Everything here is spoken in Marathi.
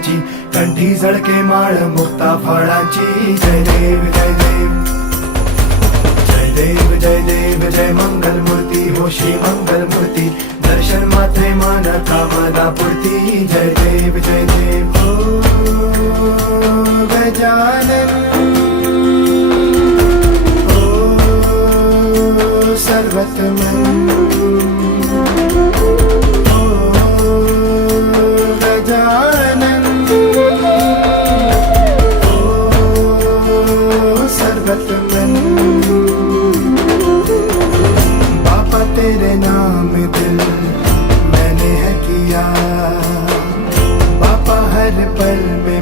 नामाची, कंठी झळके माळ मुक्ता फळाची. जय देव जय देव जय देव जय देव जय मंगल मूर्ती हो श्री मंगल मूर्ती. दर्शन मात्रे मन कामना पूर्ती. जय देव जय देव. ओ गजानन ओ सर्वतमन ओ गजानन ओ सर्वतमन.